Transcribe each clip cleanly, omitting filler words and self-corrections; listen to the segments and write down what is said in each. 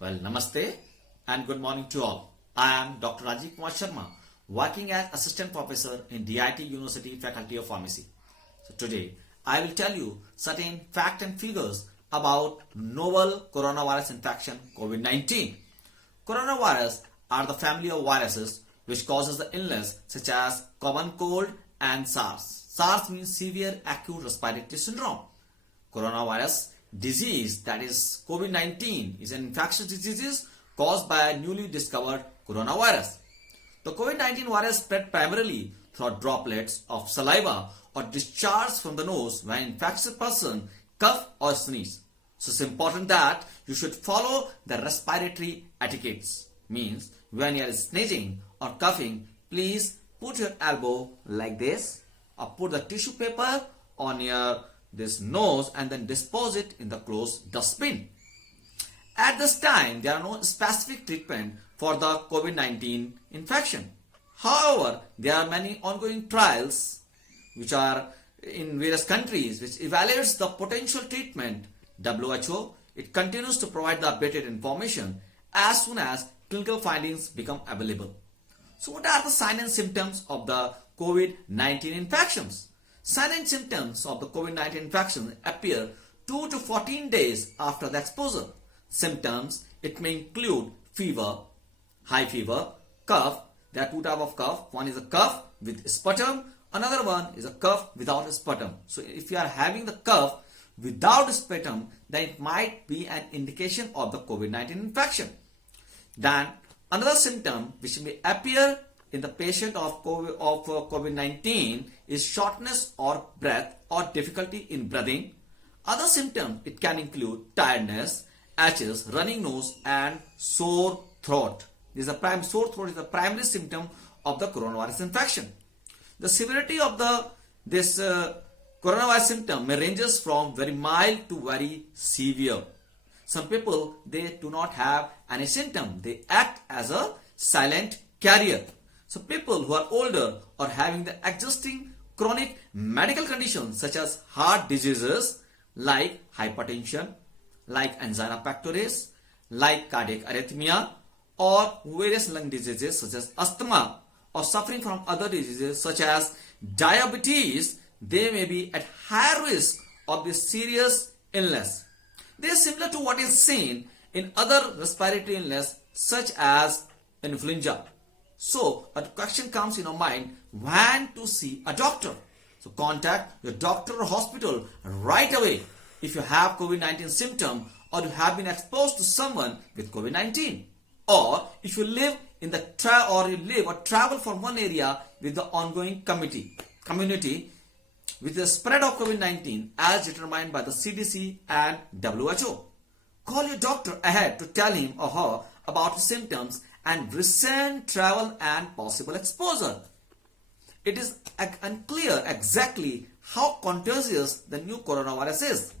Well, namaste and good morning to all. I am Dr. Rajiv Kumar Sharma, working as Assistant Professor in DIT University Faculty of Pharmacy. So today, I will tell you certain facts and figures about novel coronavirus infection COVID-19. Coronavirus are the family of viruses which causes the illness such as common cold and SARS. SARS means severe acute respiratory syndrome. Coronavirus disease, that is COVID-19, is an infectious disease caused by a newly discovered coronavirus. The COVID-19 virus spread primarily through droplets of saliva or discharge from the nose when an infected person cough or sneeze. So it's important that you should follow the respiratory etiquettes. Means when you are sneezing or coughing, please put your elbow like this or put the tissue paper on your this nose and then dispose it in the closed dustbin. At this time, there are no specific treatment for the COVID-19 infection. However, there are many ongoing trials which are in various countries which evaluates the potential treatment. WHO, it continues to provide the updated information as soon as clinical findings become available. So what are the signs and symptoms of the COVID-19 infections? Signs and symptoms of the COVID-19 infection appear 2 to 14 days after the exposure. Symptoms, it may include fever, high fever, cough. There are two types of cough. One is a cough with sputum. Another one is a cough without sputum. So if you are having the cough without sputum, then it might be an indication of the COVID-19 infection. Then another symptom which may appear in the patient of COVID-19 is shortness or breath or difficulty in breathing. Other symptoms, it can include tiredness, itches, running nose and sore throat. Sore throat is the primary symptom of the coronavirus infection. The severity of this coronavirus symptom may ranges from very mild to very severe. Some people, they do not have any symptom. They act as a silent carrier. So people who are older or having the existing chronic medical conditions such as heart diseases like hypertension, like angina pectoris, like cardiac arrhythmia, or various lung diseases such as asthma, or suffering from other diseases such as diabetes, they may be at higher risk of this serious illness. They are similar to what is seen in other respiratory illness such as influenza. So a question comes in your mind, when to see a doctor? So contact your doctor or hospital right away if you have COVID-19 symptom or you have been exposed to someone with COVID-19, or if you live in the travel from one area with the ongoing community with the spread of COVID-19 as determined by the CDC and WHO. Call your doctor ahead to tell him or her about the symptoms and recent travel and possible exposure. It is unclear exactly how contagious the new coronavirus is.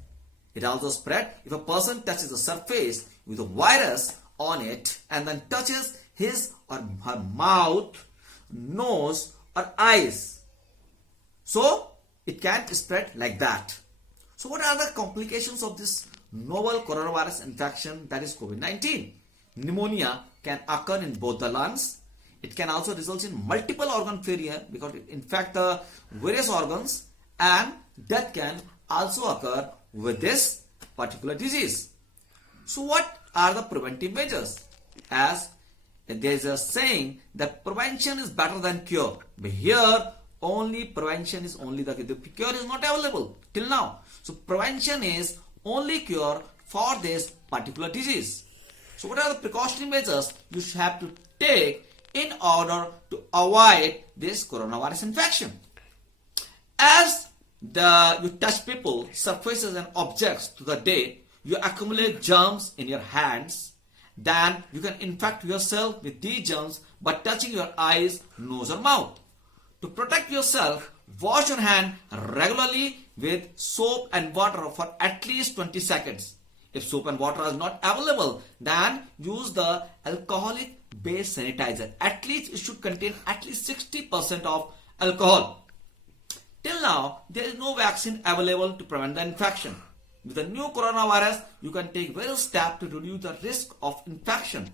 It also spread if a person touches the surface with a virus on it and then touches his or her mouth, nose or eyes. So it can spread like that. So what are the complications of this novel coronavirus infection, that is COVID-19? Pneumonia can occur in both the lungs. It can also result in multiple organ failure because it infects the various organs, and death can also occur with this particular disease. So what are the preventive measures? As there is a saying that prevention is better than cure. But here only prevention is only the cure is not available till now. So prevention is only cure for this particular disease. So what are the precautionary measures you have to take in order to avoid this coronavirus infection? As you touch people, surfaces and objects to the day, you accumulate germs in your hands. Then you can infect yourself with these germs by touching your eyes, nose or mouth. To protect yourself, wash your hand regularly with soap and water for at least 20 seconds. If soap and water are not available, then use the alcoholic based sanitizer. At least it should contain at least 60% of alcohol. Till now, there is no vaccine available to prevent the infection. with the new coronavirus, you can take various steps to reduce the risk of infection.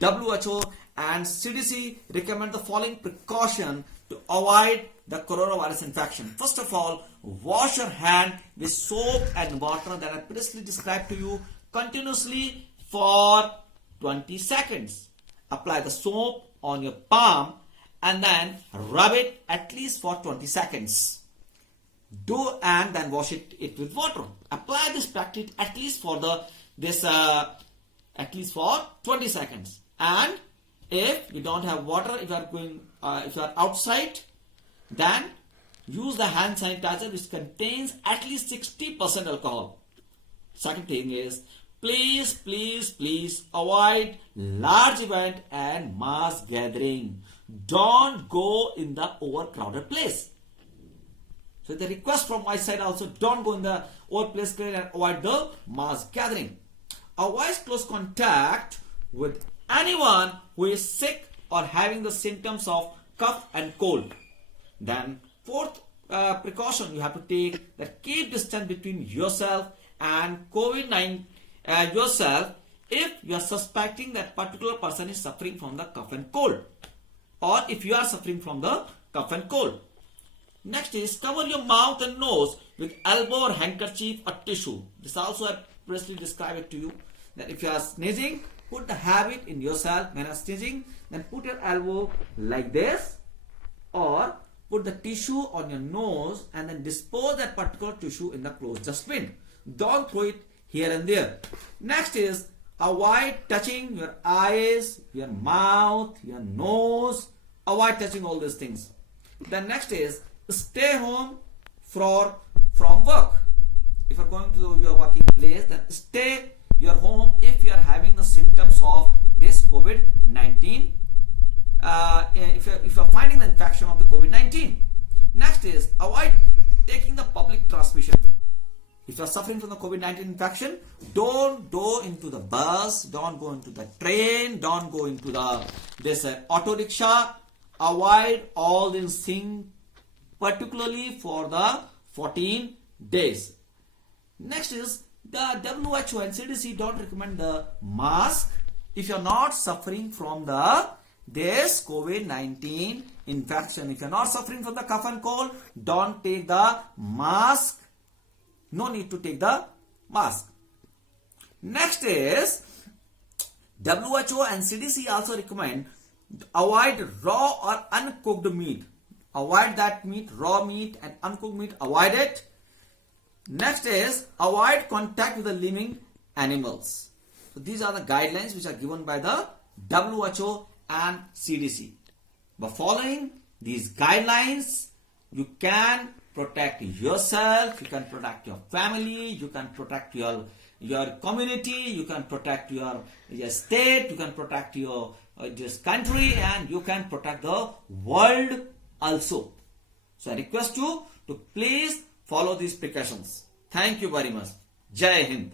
WHO and CDC recommend the following precaution to avoid the coronavirus infection. First of all, wash your hand with soap and water that I previously described to you continuously for 20 seconds. Apply the soap on your palm and then rub it at least for 20 seconds. And then wash it with water. Apply this practice at least for 20 seconds. And if you don't have water, if you are outside, then use the hand sanitizer which contains at least 60% alcohol. Second thing is, please avoid large event and mass gathering. Don't go in the overcrowded place. So the request from my side also, don't go in the overcrowded place and avoid the mass gathering. Avoid close contact with anyone who is sick or having the symptoms of cough and cold. Then fourth precaution you have to take, that keep distance between yourself and COVID-19 yourself if you are suspecting that particular person is suffering from the cough and cold, or if you are suffering from the cough and cold. Next is, cover your mouth and nose with elbow or handkerchief or tissue. This also I previously described it to you, that if you are sneezing, put the habit in yourself. When you are sneezing, then put your elbow like this, or put the tissue on your nose and then dispose that particular tissue in the closed dustbin. Don't throw it here and there. Next is, avoid touching your eyes, your mouth, your nose. Avoid touching all these things. Then next is, stay home from work. If you are going to your working place, then stay your home if you are having the symptoms of this COVID-19. If you are finding the infection of the COVID-19. Next is, avoid taking the public transportation. If you are suffering from the COVID-19 infection, don't go into the bus, don't go into the train, don't go into this auto rickshaw. Avoid all these things, particularly for the 14 days. Next is, the WHO and CDC don't recommend the mask if you are not suffering from this COVID-19 infection. If you are not suffering from the cough and cold, don't take the mask. No need to take the mask. Next is, WHO and CDC also recommend avoid raw or uncooked meat. Avoid that meat, raw meat and uncooked meat, avoid it. Next is, avoid contact with the living animals. So these are the guidelines which are given by the WHO and CDC. By following these guidelines, you can protect yourself, you can protect your family, you can protect your community, you can protect your state, you can protect your this country, and you can protect the world also. So I request you to please follow these precautions. Thank you very much. Jai Hind.